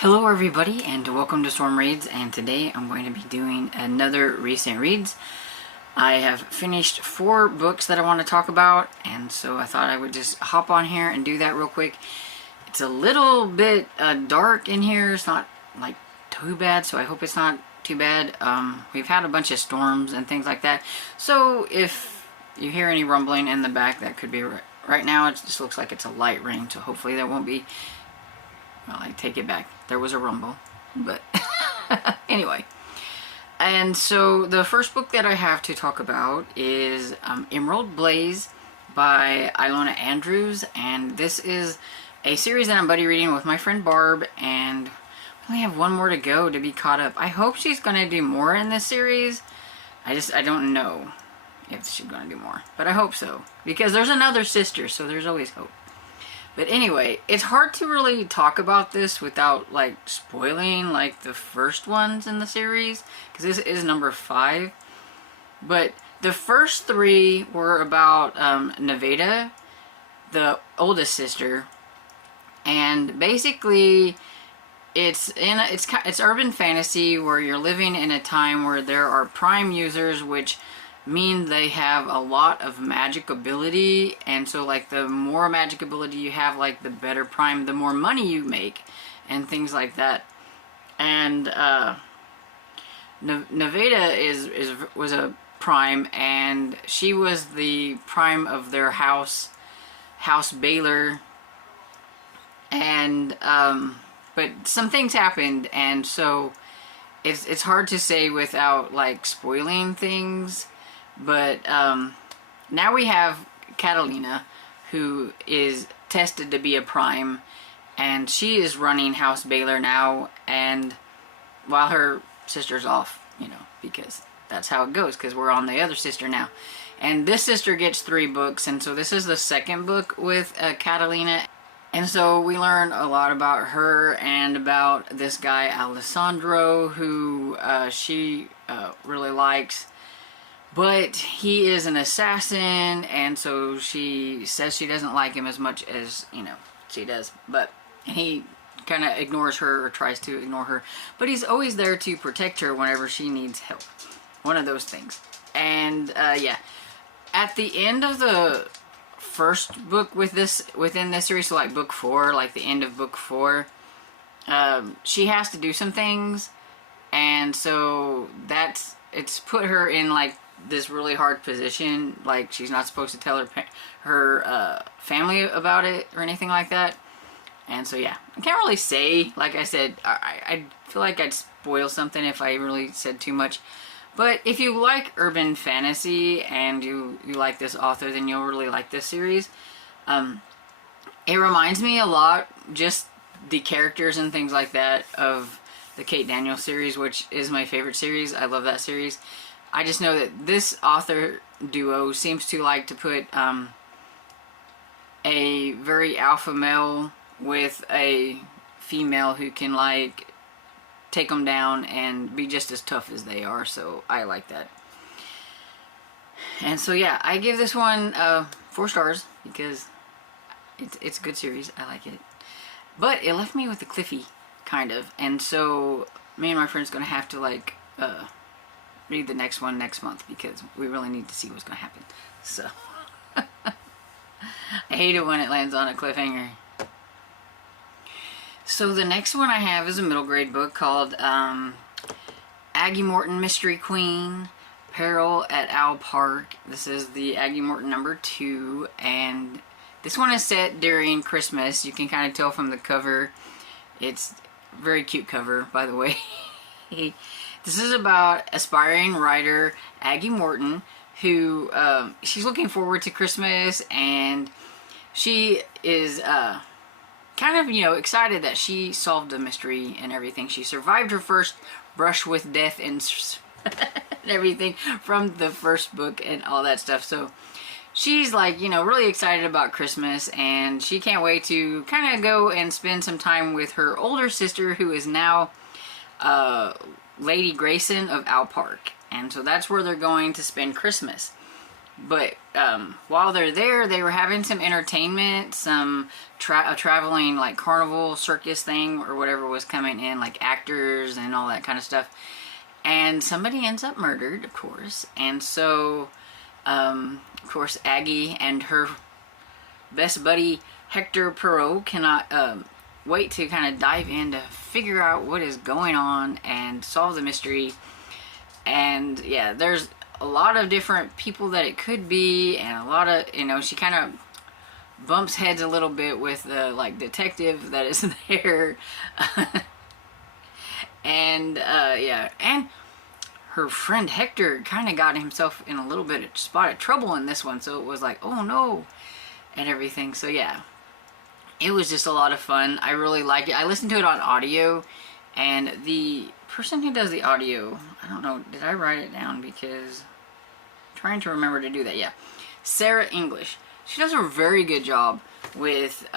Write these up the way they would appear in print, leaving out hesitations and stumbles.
Hello everybody and welcome to Storm Reads, and today I'm going to be doing another recent reads. I have finished 4 books that I want to talk about, and so I thought I would just hop on here and do that real quick. It's a little bit dark in here. It's not like too bad, so I hope it's not too bad. We've had a bunch of storms and things like that, so if you hear any rumbling in the back, that could be right now. It just looks like it's a light rain, so hopefully there won't be. Well, I take it back. There was a rumble, but anyway. And so the first book that I have to talk about is Emerald Blaze by Ilona Andrews, and this is a series that I'm buddy reading with my friend Barb, and we only have one more to go to be caught up. I hope she's going to do more in this series. I don't know if she's going to do more, but I hope so, because there's another sister, so there's always hope. But anyway, it's hard to really talk about this without like spoiling like the first ones in the series, because this is number 5. But the first 3 were about Nevada, the oldest sister, and basically it's urban fantasy where you're living in a time where there are prime users, which mean they have a lot of magic ability, and so like the more magic ability you have, like the better prime, the more money you make and things like that. And Nevada was a prime, and she was the prime of their house Baylor, and but some things happened, and so it's hard to say without like spoiling things. But now we have Catalina, who is tested to be a prime, and she is running House Baylor now, and while her sister's off, you know, because that's how it goes, because we're on the other sister now. And this sister gets 3 books, and so this is the second book with Catalina. And so we learn a lot about her and about this guy Alessandro, who she really likes. But he is an assassin, and so she says she doesn't like him as much as, you know, she does. But he kind of ignores her, or tries to ignore her. But he's always there to protect her whenever she needs help. One of those things. And, yeah. At the end of the first book within this series, so like book 4, like the end of book 4, she has to do some things. And so it's put her in, like, this really hard position. Like, she's not supposed to tell her family about it or anything like that. And so yeah, I can't really say, like I said, I feel like I'd spoil something if I really said too much. But if you like urban fantasy and you like this author, then you'll really like this series. It reminds me a lot, just the characters and things like that, of the Kate Daniels series, which is my favorite series. I love that series. I just know that this author duo seems to like to put a very alpha male with a female who can like take them down and be just as tough as they are, so I like that. And so yeah, I give this one 4 stars because it's a good series. I like it. But it left me with a cliffy, kind of, and so me and my friend's gonna have to like read the next one next month, because we really need to see what's going to happen. So I hate it when it lands on a cliffhanger. So the next one I have is a middle grade book called Aggie Morton Mystery Queen, Peril at Owl Park. This is the Aggie Morton number 2, and this one is set during Christmas. You can kind of tell from the cover. It's a very cute cover, by the way. This is about aspiring writer Aggie Morton, who she's looking forward to Christmas, and she is kind of, you know, excited that she solved the mystery and everything. She survived her first brush with death and everything from the first book and all that stuff. So she's like, you know, really excited about Christmas, and she can't wait to kind of go and spend some time with her older sister, who is now Lady Grayson of Owl Park. And so that's where they're going to spend Christmas. But while they're there, they were having some entertainment, some a traveling like carnival circus thing or whatever was coming in, like actors and all that kind of stuff. And somebody ends up murdered, of course. And so, of course, Aggie and her best buddy Hector Perot cannot wait to kind of dive in to figure out what is going on and solve the mystery. And yeah, there's a lot of different people that it could be, and a lot of, you know, she kind of bumps heads a little bit with the like detective that is there. And yeah, and her friend Hector kind of got himself in a little bit of spot of trouble in this one, so it was like, oh no, and everything. So yeah, it was just a lot of fun. I really liked it. I listened to it on audio, and the person who does the audio, I don't know, did I write it down? Because I'm trying to remember to do that. Yeah, Sarah English. She does a very good job with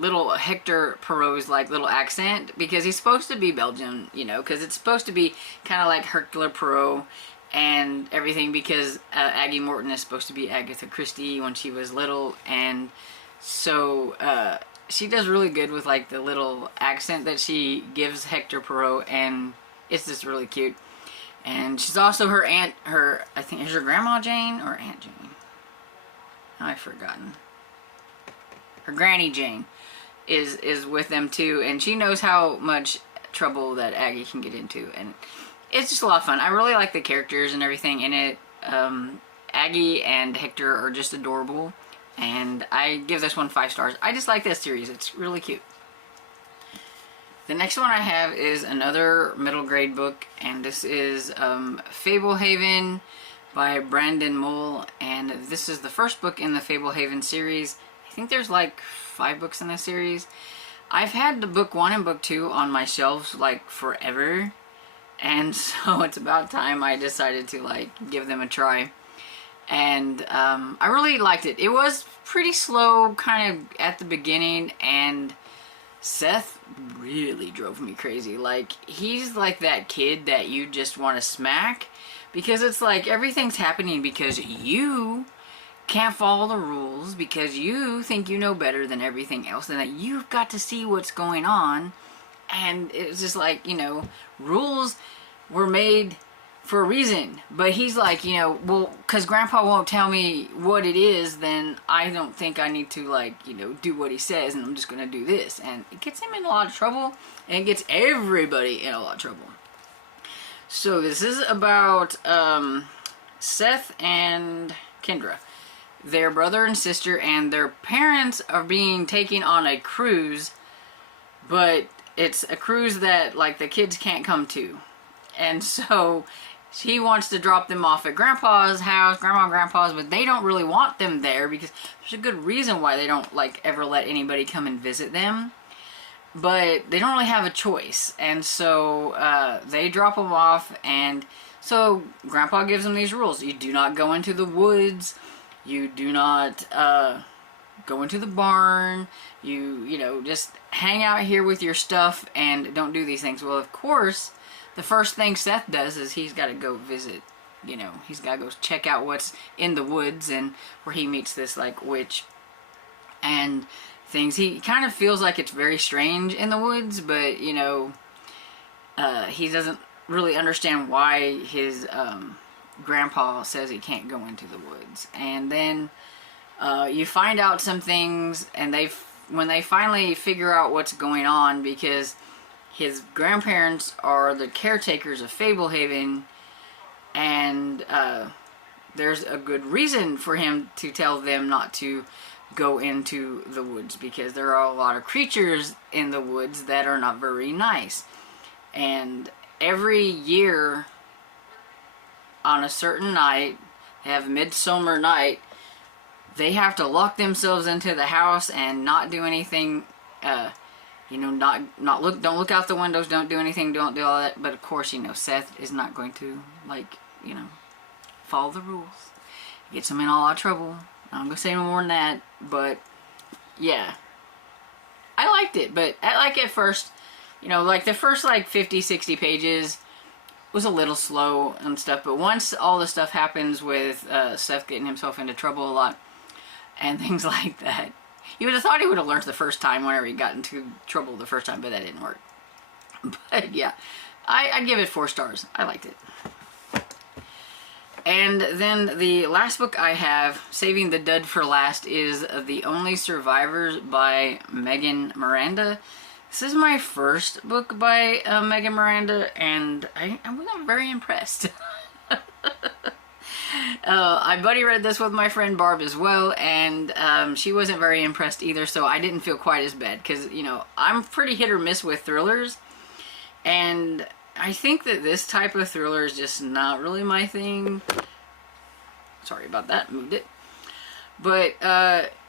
little Hector Perot's like little accent, because he's supposed to be Belgian, you know, because it's supposed to be kind of like Hercule Poirot and everything, because Aggie Morton is supposed to be Agatha Christie when she was little, and so she does really good with like the little accent that she gives Hector Poirot, and it's just really cute. And she's also her aunt, I think, is her Grandma Jane or Aunt Jane? I've forgotten. Her Granny Jane is with them too, and she knows how much trouble that Aggie can get into, and it's just a lot of fun. I really like the characters and everything in it. Aggie and Hector are just adorable, and I give this one 5 stars. I just like this series. It's really cute. The next one I have is another middle grade book, and this is Fablehaven by Brandon Mull, and this is the first book in the Fablehaven series. I think there's like 5 books in this series. I've had the book 1 and book 2 on my shelves like forever, and so it's about time I decided to like give them a try. And I really liked it. It was pretty slow kind of at the beginning, and Seth really drove me crazy. Like, he's like that kid that you just want to smack, because it's like everything's happening because you can't follow the rules, because you think you know better than everything else, and that you've got to see what's going on. And it's just like, you know, rules were made for a reason, but he's like, you know, well, because Grandpa won't tell me what it is, then I don't think I need to, like, you know, do what he says, and I'm just gonna do this. And it gets him in a lot of trouble, and it gets everybody in a lot of trouble. So this is about Seth and Kendra. Their brother and sister and their parents are being taken on a cruise, but it's a cruise that like the kids can't come to. And so he wants to drop them off at Grandpa's house, Grandma and Grandpa's, but they don't really want them there, because there's a good reason why they don't like ever let anybody come and visit them. But they don't really have a choice, and so they drop them off. And so Grandpa gives them these rules: you do not go into the woods, you do not go into the barn, you know, just hang out here with your stuff and don't do these things. Well, of course, the first thing Seth does is he's got to go visit, you know, he's got to go check out what's in the woods, and where he meets this like witch and things. He kind of feels like it's very strange in the woods, but you know, he doesn't really understand why his grandpa says he can't go into the woods. And then you find out some things, and when they finally figure out what's going on, because his grandparents are the caretakers of Fablehaven, and there's a good reason for him to tell them not to go into the woods, because there are a lot of creatures in the woods that are not very nice. And every year on a certain night, they have Midsummer Night, they have to lock themselves into the house and not do anything, you know, don't look out the windows, don't do anything, don't do all that. But of course, you know, Seth is not going to, like, you know, follow the rules. It gets him in a lot of trouble. I'm gonna say no more than that, but yeah, I liked it. But at first, you know, like the first like 50-60 pages, was a little slow and stuff, but once all the stuff happens with Seth getting himself into trouble a lot and things like that, you would have thought he would have learned the first time whenever he got into trouble the first time, but that didn't work. But yeah, I'd give it 4 stars. I liked it. And then the last book I have, saving the dud for last, is The Only Survivors by Megan Miranda. This is my first book by Megan Miranda, and I wasn't very impressed. I buddy read this with my friend Barb as well, and she wasn't very impressed either, so I didn't feel quite as bad, because, you know, I'm pretty hit or miss with thrillers, and I think that this type of thriller is just not really my thing. Sorry about that, moved it. But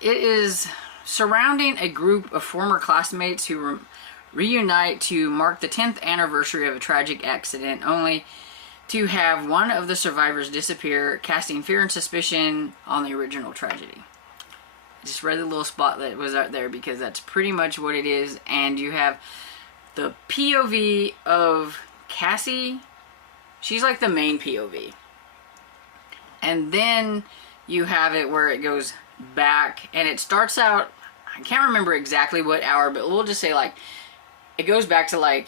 it is surrounding a group of former classmates who reunite to mark the 10th anniversary of a tragic accident, only to have one of the survivors disappear, casting fear and suspicion on the original tragedy. I just read the little spot that was out there because that's pretty much what it is. And you have the POV of Cassie. She's like the main POV. And then you have it where it goes back, and it starts out, I can't remember exactly what hour, but we'll just say like, it goes back to like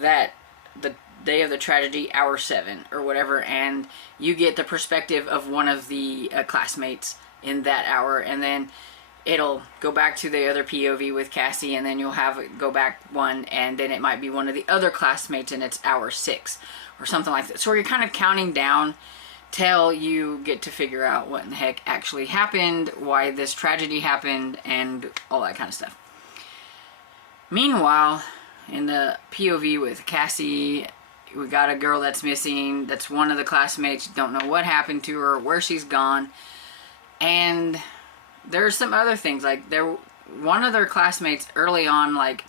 that, the day of the tragedy, hour 7 or whatever, and you get the perspective of one of the classmates in that hour, and then it'll go back to the other POV with Cassie, and then you'll have it go back one, and then it might be one of the other classmates, and it's hour 6 or something like that. So you're kind of counting down till you get to figure out what in the heck actually happened, why this tragedy happened, and all that kind of stuff. Meanwhile, in the POV with Cassie, we got a girl that's missing. That's one of the classmates. Don't know what happened to her, where she's gone. And there's some other things. Like, one of their classmates early on, like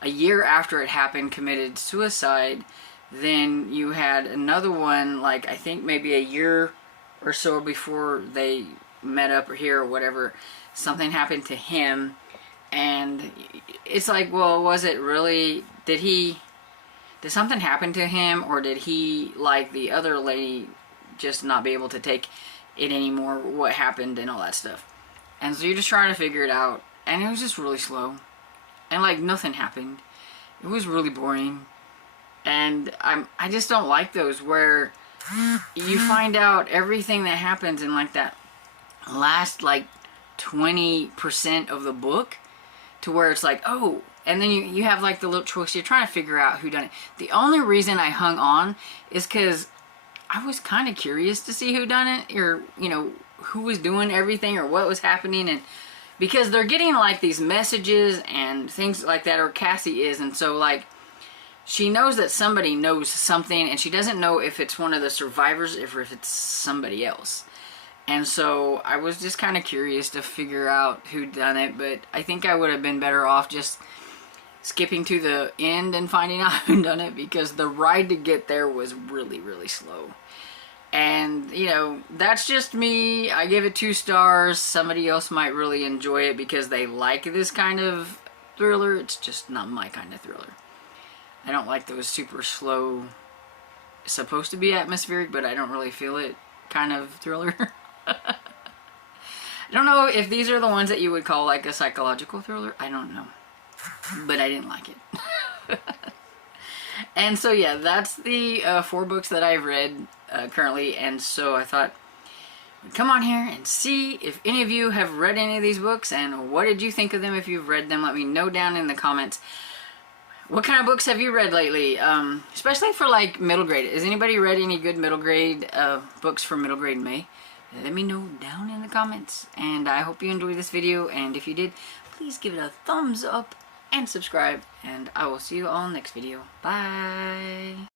a year after it happened, committed suicide. Then you had another one, like I think maybe a year or so before they met up here or whatever, something happened to him. And it's like, well, was it really, did something happen to him, or did he, like the other lady, just not be able to take it anymore, what happened and all that stuff. And so you're just trying to figure it out, and it was just really slow, and like nothing happened. It was really boring, and I just don't like those where you find out everything that happens in like that last like 20% of the book, to where it's like, oh, and then you have like the little choice. You're trying to figure out who done it. The only reason I hung on is because I was kind of curious to see who done it, or, you know, who was doing everything or what was happening. And because they're getting like these messages and things like that, or Cassie is, and so like she knows that somebody knows something, and she doesn't know if it's one of the survivors or if it's somebody else. And so I was just kind of curious to figure out who done it, but I think I would have been better off just skipping to the end and finding out who done it, because the ride to get there was really, really slow. And, you know, that's just me. I give it 2 stars. Somebody else might really enjoy it because they like this kind of thriller. It's just not my kind of thriller. I don't like those super slow, supposed to be atmospheric, but I don't really feel it kind of thriller. I don't know if these are the ones that you would call like a psychological thriller. I don't know. But I didn't like it. And so yeah, that's the 4 books that I've read currently. And so I thought, come on here and see if any of you have read any of these books, and what did you think of them if you've read them. Let me know down in the comments. What kind of books have you read lately? Especially for like middle grade. Has anybody read any good middle grade books for middle grade May? Let me know down in the comments. And I hope you enjoyed this video. And if you did, please give it a thumbs up and subscribe. And I will see you all next video. Bye.